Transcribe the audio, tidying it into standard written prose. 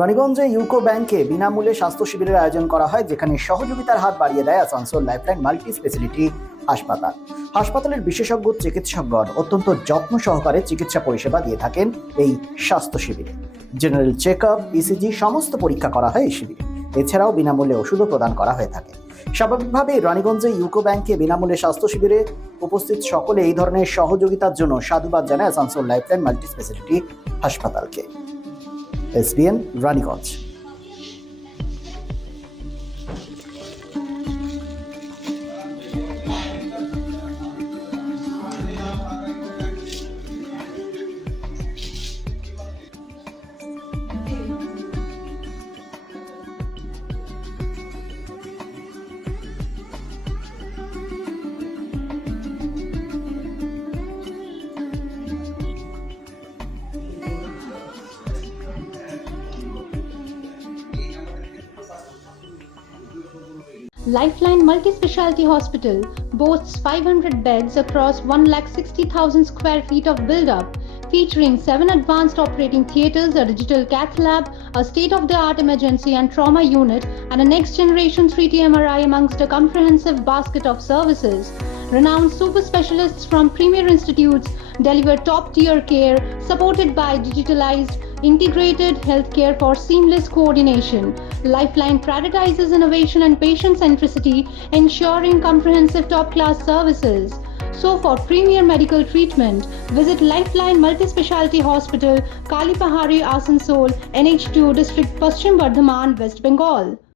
রানীগঞ্জে ইউকো ব্যাংকে বিনামূল্যে স্বাস্থ্য শিবিরের আয়োজন করা হয়, যেখানে সহযোগিতার হাত বাড়িয়ে দেয় আসানসোল লাইফলাইন মাল্টি স্পেশালিটি হাসপাতাল। হাসপাতালের বিশেষজ্ঞ চিকিৎসকগণ অত্যন্ত যত্ন সহকারে চিকিৎসা পরিষেবা দিয়ে থাকেন এই স্বাস্থ্য শিবিরে। জেনারেল চেক আপ, ইসিজি সমস্ত পরীক্ষা করা হয় এই শিবিরে। এছাড়াও বিনামূল্যে ওষুধও প্রদান করা হয়ে থাকে। স্বাভাবিকভাবেই রানীগঞ্জে ইউকো ব্যাংকে বিনামূল্যে স্বাস্থ্য শিবিরে উপস্থিত সকলে এই ধরনের সহযোগিতার জন্য সাধুবাদ জানায় আসানসোল লাইফলাইন মাল্টি স্পেশালিটি হাসপাতালকে। SBN Raniganj. Lifeline Multi-Speciality Hospital boasts 500 beds across 160,000 square feet of build-up, featuring 7 advanced operating theatres, a digital cath lab, a state-of-the-art emergency and trauma unit, and a next-generation 3D MRI amongst a comprehensive basket of services. Renowned super specialists from premier institutes deliver top-tier care, supported by digitalized, integrated healthcare for seamless coordination. Lifeline prioritizes innovation and patient centricity, ensuring comprehensive top-class services. So for premier medical treatment, visit Lifeline Multi-Speciality Hospital, Kalipahari, Asansol, NH2 District, Paschim Bardhaman, West Bengal.